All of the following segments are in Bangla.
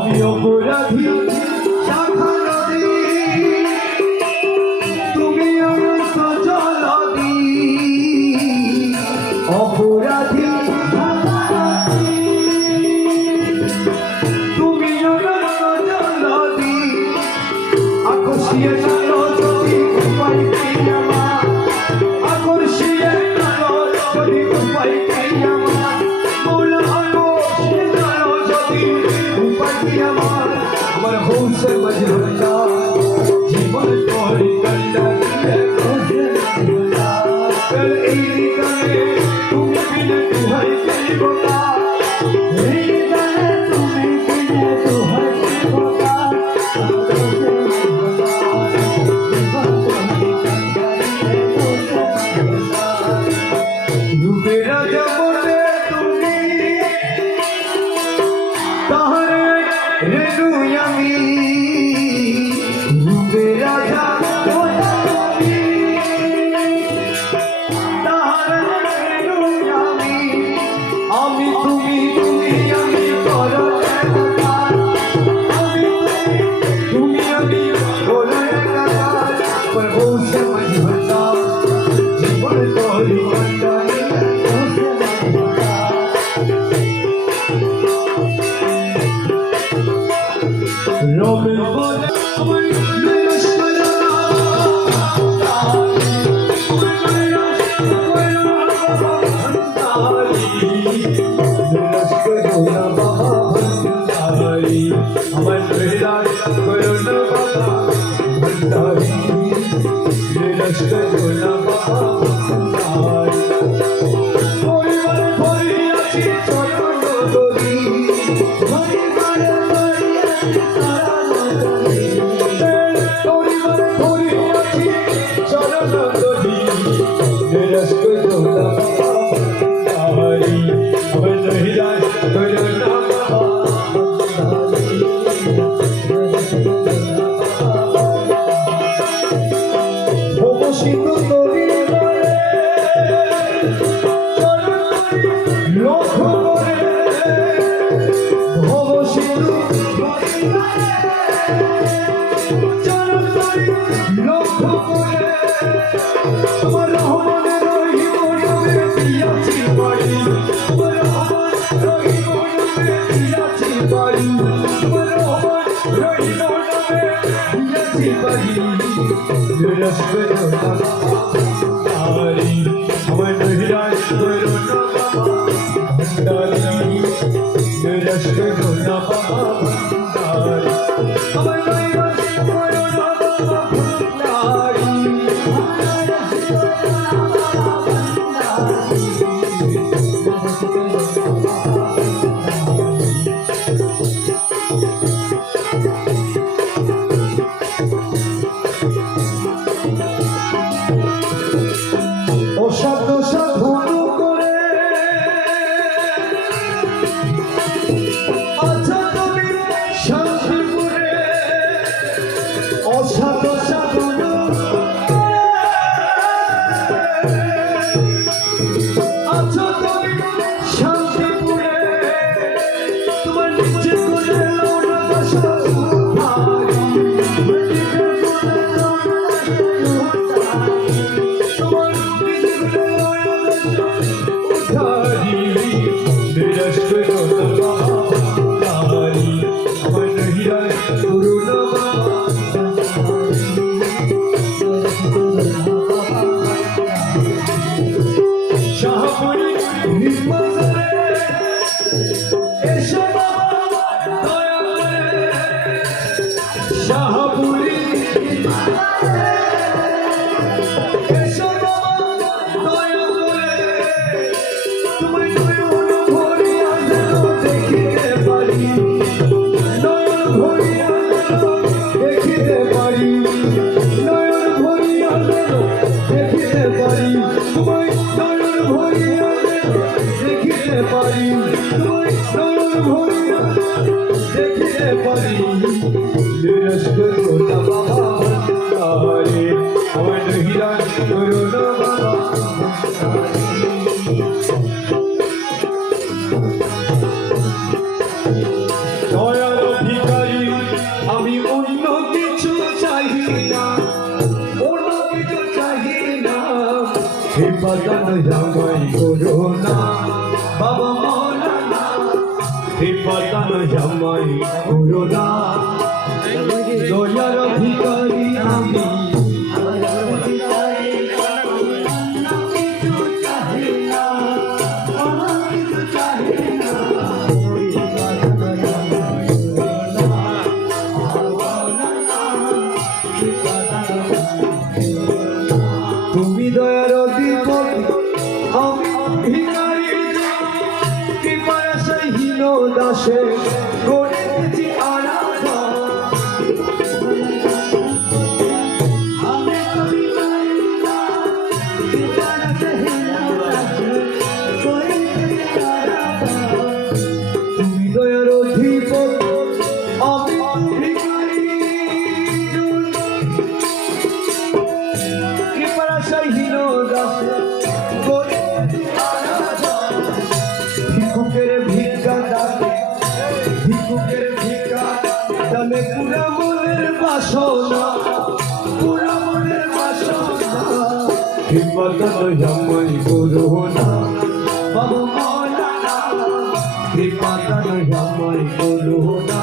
আমি অপরাধী শাখা নদী, তুমি অনন্ত জলদি। অপরাধী শাখা নদী, তুমি অনন্ত জলদি। আকর্ষিয়ে চলো যদি উপায় নেই আমার, আকর্ষিয়ে চলো যদি উপায় নেই আমার। মৌলা আকর্ষিয়ে চলো যদি উপায় নেই আমার। আমার হোসে মজবুতা জীবন তোর কন্ডা দিলে হোসে মজবুতা। কল এই গানে তুমি বিনে তুহাই দেবতা, এই গানে তুমি বিনে তুহাই দেবতা। রূপেরা জগতে তুমি তাহারে রেণু আমি, রূপেরা জগতে তুমি তাহারে রেণু আমি। আমি তুমি তুমি আমি করো একাকার, আমি তুমি আমি করো একাকার। প্রভু সে মজবুতা জীবন তোরি কন্ডা রবে বলে আমার দয়ার বিপদন জামাই করোনা বাবা মৌলানা বিপদন জামাই করোনা দয়ার ভিখারি আমি তুমি দয়ার অধিপতি আমি ভিখারি কৃপার সহীন দাসে করেছি আরাধনা তুমি দয়ার অধিপতি আমি ভিখারি কৃপার সহীন দাসে করেছি আরাধনা ভিক্ষুকের ভিক্ষা দানে ভিক্ষুকের ভিক্ষা দানে পুরা মনের বাসনা পুরা মনের বাসনা বিপদন জামাই করোনা বাবা মৌলানা বিপদন জামাই করোনা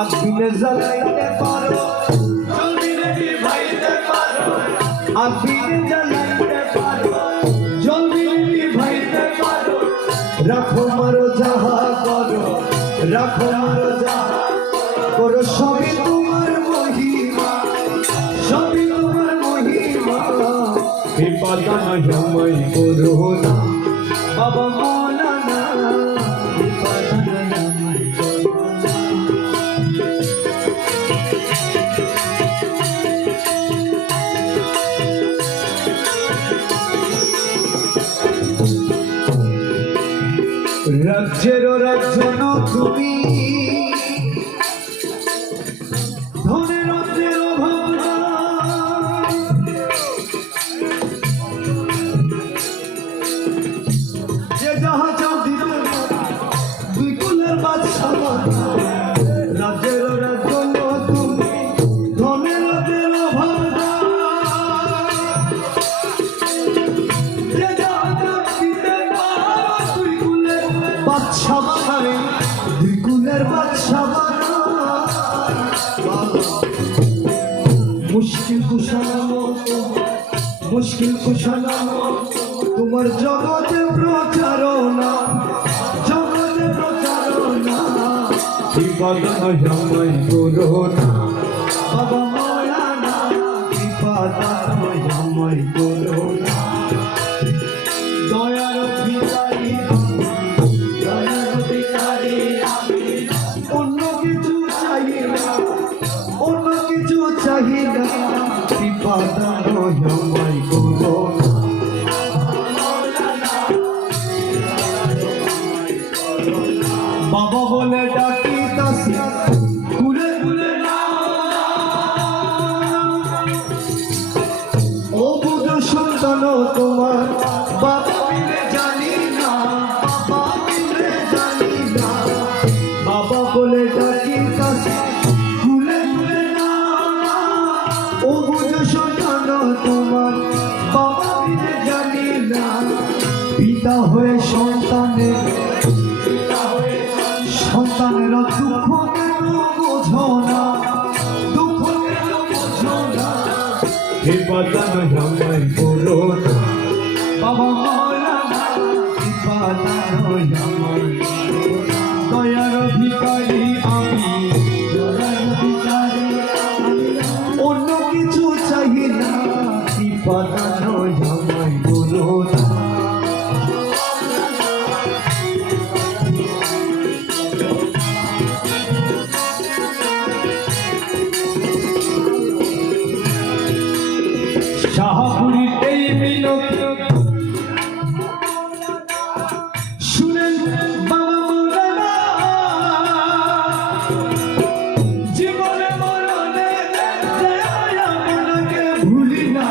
আগুনে জ্বালাইতে পারো জলদিনে নিভাইতে পারো আগুনে জ্বালাইতে পারো জলদিনে নিভাইতে পারো রাখো মারো যাহা করো রাখো মারো যাহা করো সবই তোমার মহিমা সবই তোমার মহিমা বিপদন জামাই করোনা বাবা মৌলানা বিপদন জামাই করোনা রাজ্যের রাজ্য তুমি ধনের রাজ্যের অভাব যে যাহা চাও দিতে দুই কুলের বাদশা রাজ্যের রাজ্য তুমি ধনের রাজ্যের অভাব যে যাহা চাও দিতে দুই কুলের বাদশা বানাই দুই কুলের বাদশা মুশকিল কুশালামো মুশকিল কুশালামো তোমার জগতে প্রচারণা জগতে প্রচারণা বিপদন জামাই করোনা বাবা মৌলানা বিপদন জামাই করোনা দয়ার ভিখারি দয়ার ভিখারি অন্য কিছু চাই না অন্য কিছু চাই না বিপদন জামাই করোনা বাবা বলে ডাকি তাসি কুলে কুলে না ও বুধ সন্তান তোমার বাবা মিলে জানি না বাবা মিলে জানি না বাবা বলে ডাকি তাসি কুলে কুলে না ও বুধ সন্তান তোমার বাবা মিলে জানি না পিতা হয়ে সন্তানের সন্তানের দুঃখ কেন বোঝো না দুঃখ কেন বোঝো না বিপদন জামাই করোনা বাবা মৌলানা বিপদন জামাই দয়ার ভিখারি আমি দয়ার ভিখারি অন্য কিছু চাই না বিপদন জামাই করোনা শাহপুরীর এই মিনতি শুনেন বাবা মৌলানা জীবনে মরণে আপনাকে ভুলি না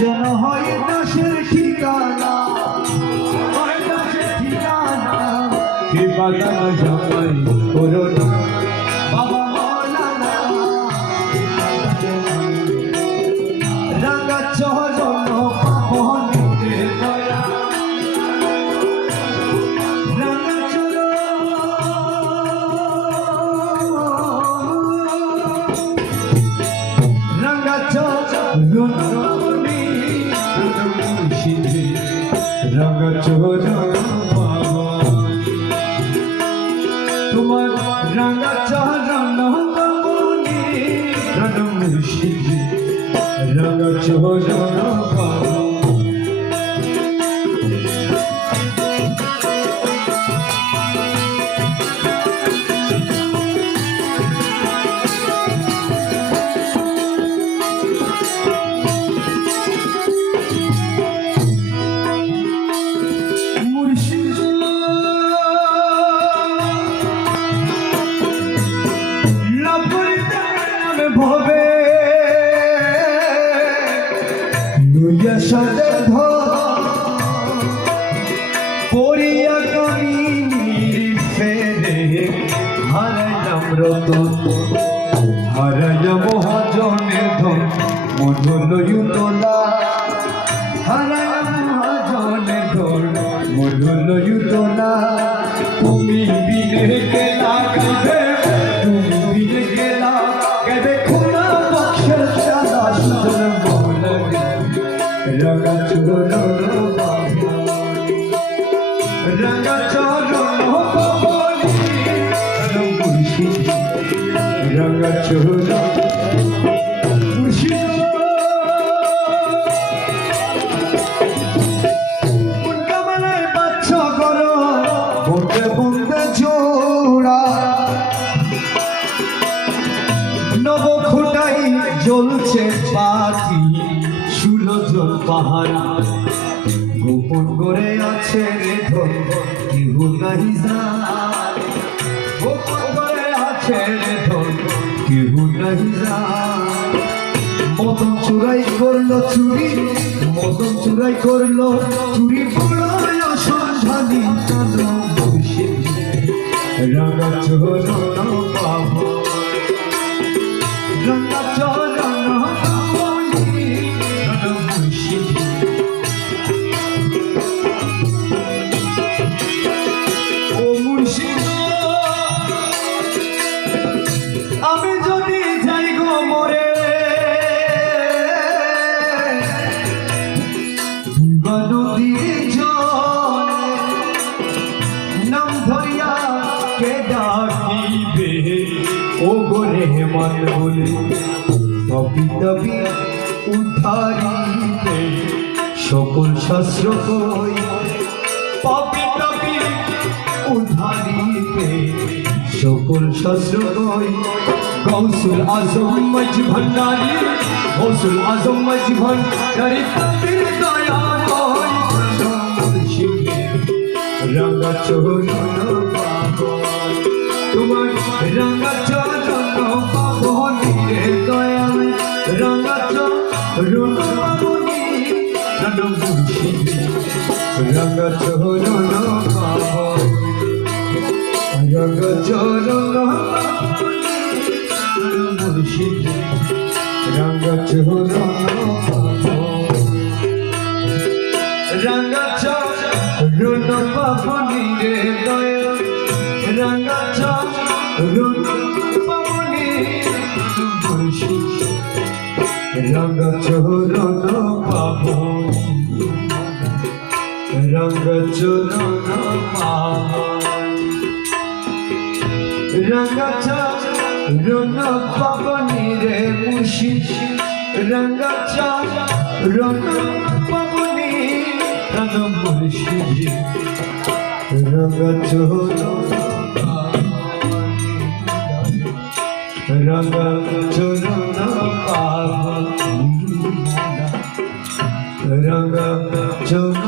যেন হয় দাসের ঠিকানা, হয় দাসের ঠিকানা। হে বাগান জামাই করোনা বাবা মৌলানা, রাঙা চরণ পাবনে দয়া, রাঙা চরণ, রাঙা চরণ রাঙা চরণ তোমার রাঙা চরণ পাবনে রণ মুর্শিদ, রাঙা চরণ ভবে লইয়া সদর পড়িয়া কামিনীর ফেরে হারাইলাম রতন, হারাইয়া মহাজনের ধন মধুর লয়ুতলা, হারাইয়া মহাজনের ধন মধুর লয়ুতলা। তুমি বিনে গেলা কাঁদে, তুমি বিনে গেলা কেবে খোলা বক্সের সাদা সুন্দর মৌলানা, রাঙা চরণ রাঙা চরণ পাবনে রণ মুর্শিদ, রাঙা চরণ মুর্শিদ। কোন কামানায় বাচ্চা করো বন্দে বন্দে জোড়া, নবখোটাই জ্বলছে পাখি সুলোচন পাহারা, গোপন করে আছে রে ধন কেউ নাহি জানে, গোপন করে আছে রে ধন কেউ নাহি জানে। মদন চুরাই করলো চুরি, মদন চুরাই করলো চুরি, বড় সন্ধানী কালো মুর্শিদ, রাঙা চরণ পাবো, রাঙা চরণ পাবনে রণ মুর্শিদ। ও মুর্শিদ আমি যদি যাই গো মরে, নদীর জলে নাম ধরিয়া কে ডাকিবে, ও গোরে মন বলে তবি তবি উদ্ধারিবে সকল শাস্ত্র কই, তবি তবি উদ্ধারিবে সকল শাস্ত্র কই। গৌসুল আজম মজ ভণ্ডারী, গৌসুল আজম মজ ভণ্ডারী পীর দয়া কই, মুর্শিদ রাঙা চরণ পাবো, তোমার রাঙা চরণ পাবনে দয়া, রাঙা চরণ পাবনে রণ মুর্শিদ, রাঙা চরণ পাবো, রাঙা চরণ মুর্শিদ, রাঙা চরণ পাবো, রাঙা চরণ পাবনে রে দয়া, রাঙা চরণ পাবনে মুর্শিদ, রাঙা চরণ পাবো, রাঙা চরণ পাবো, রাঙা চরণ পাবনে রে মুর্শিদ, রাঙা চরণ পাবনে রণ মুর্শিদ, রাঙা চরণ রাঙা চরণ পাবনে, রাঙা চরণ